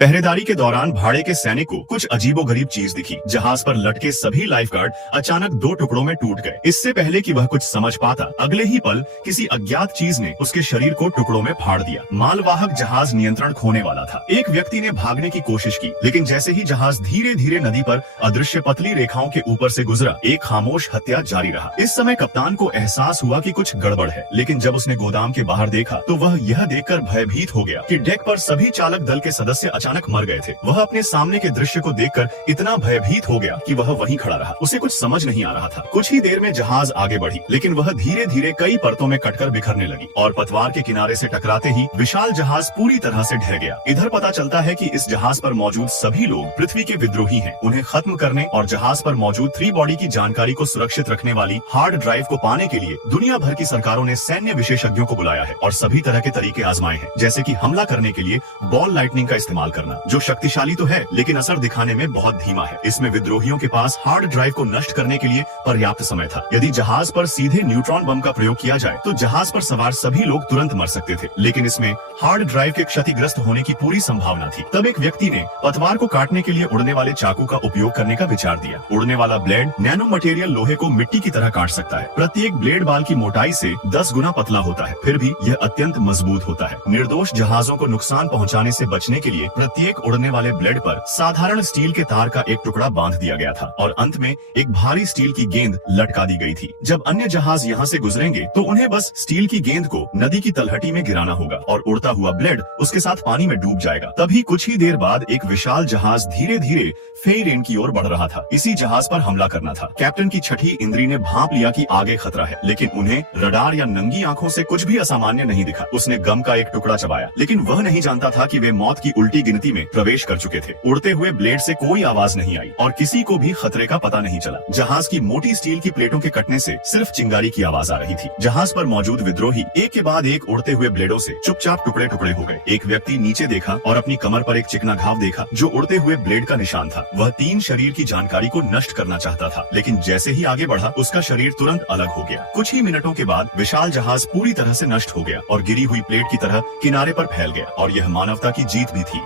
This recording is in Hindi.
पहरेदारी के दौरान भाड़े के सैनिक को कुछ अजीबोगरीब चीज दिखी। जहाज पर लटके सभी लाइफगार्ड अचानक दो टुकड़ों में टूट गए। इससे पहले कि वह कुछ समझ पाता, अगले ही पल किसी अज्ञात चीज ने उसके शरीर को टुकड़ों में फाड़ दिया। मालवाहक जहाज नियंत्रण खोने वाला था। एक व्यक्ति ने भागने की कोशिश की, लेकिन जैसे ही जहाज धीरे धीरे नदी पर अदृश्य पतली रेखाओं के ऊपर से गुजरा, एक खामोश हत्या जारी रहा। इस समय कप्तान को एहसास हुआ कि कुछ गड़बड़ है, लेकिन जब उसने गोदाम के बाहर देखा तो वह यह देखकर भयभीत हो गया कि डेक पर सभी चालक दल के सदस्य अचानक मर गए थे। वह अपने सामने के दृश्य को देखकर इतना भयभीत हो गया कि वह वहीं खड़ा रहा। उसे कुछ समझ नहीं आ रहा था। कुछ ही देर में जहाज आगे बढ़ी, लेकिन वह धीरे धीरे कई परतों में कटकर बिखरने लगी और पतवार के किनारे से टकराते ही विशाल जहाज पूरी तरह से ढह गया। इधर पता चलता है कि इस जहाज पर मौजूद सभी लोग पृथ्वी के विद्रोही हैं। उन्हें खत्म करने और जहाज पर मौजूद 3 बॉडी की जानकारी को सुरक्षित रखने वाली हार्ड ड्राइव को पाने के लिए दुनिया भर की सरकारों ने सैन्य विशेषज्ञों को बुलाया है और सभी तरह के तरीके आजमाए हैं, जैसे कि हमला करने के लिए बॉल लाइटनिंग का इस्तेमाल करना, जो शक्तिशाली तो है लेकिन असर दिखाने में बहुत धीमा है। इसमें विद्रोहियों के पास हार्ड ड्राइव को नष्ट करने के लिए पर्याप्त समय था। यदि जहाज पर सीधे न्यूट्रॉन बम का प्रयोग किया जाए तो जहाज पर सवार सभी लोग तुरंत मर सकते थे, लेकिन इसमें हार्ड ड्राइव के क्षतिग्रस्त होने की पूरी संभावना थी। तब एक व्यक्ति ने पतवार को काटने के लिए उड़ने वाले चाकू का उपयोग करने का विचार दिया। उड़ने वाला ब्लेड नैनो मटेरियल लोहे को मिट्टी की तरह काट सकता है। प्रत्येक ब्लेड बाल की मोटाई से 10 गुना पतला होता है, फिर भी यह अत्यंत मजबूत होता है। निर्दोष जहाजों को नुकसान पहुंचाने से बचने के लिए प्रत्येक उड़ने वाले ब्लेड पर साधारण स्टील के तार का एक टुकड़ा बांध दिया गया था और अंत में एक भारी स्टील की गेंद लटका दी गई थी। जब अन्य जहाज यहाँ से गुजरेंगे तो उन्हें बस स्टील की गेंद को नदी की तलहटी में गिराना होगा और उड़ता हुआ ब्लेड उसके साथ पानी में डूब जाएगा। तभी कुछ ही देर बाद एक विशाल जहाज धीरे धीरे फेयरेन की ओर बढ़ रहा था। इसी जहाज पर हमला करना था। कैप्टन की छठी इंद्री ने भांप लिया कि आगे खतरा है, लेकिन उन्हें रडार या नंगी आंखों से कुछ भी असामान्य नहीं दिखा। उसने गम का एक टुकड़ा चबाया, लेकिन वह नहीं जानता था कि वे मौत की उल्टी गिनती में प्रवेश कर चुके थे। उड़ते हुए ब्लेड से कोई आवाज नहीं आई और किसी को भी खतरे का पता नहीं चला। जहाज की मोटी स्टील की प्लेटों के कटने से सिर्फ चिंगारी की आवाज आ रही थी। जहाज पर मौजूद विद्रोही एक के बाद एक उड़ते हुए ब्लेडों से चुपचाप टुकड़े टुकड़े हो गए। एक व्यक्ति नीचे देखा और अपनी कमर पर एक चिकना घाव देखा जो उड़ते हुए ब्लेड का निशान था। वह 3 शरीर की जानकारी को नष्ट करना चाहता था, लेकिन जैसे ही आगे बढ़ा उसका शरीर तुरंत अलग हो गया। कुछ ही मिनटों के बाद विशाल जहाज पूरी तरह से नष्ट हो गया और गिरी हुई प्लेट की तरह किनारे पर फैल गया और यह मानवता की जीत भी थी।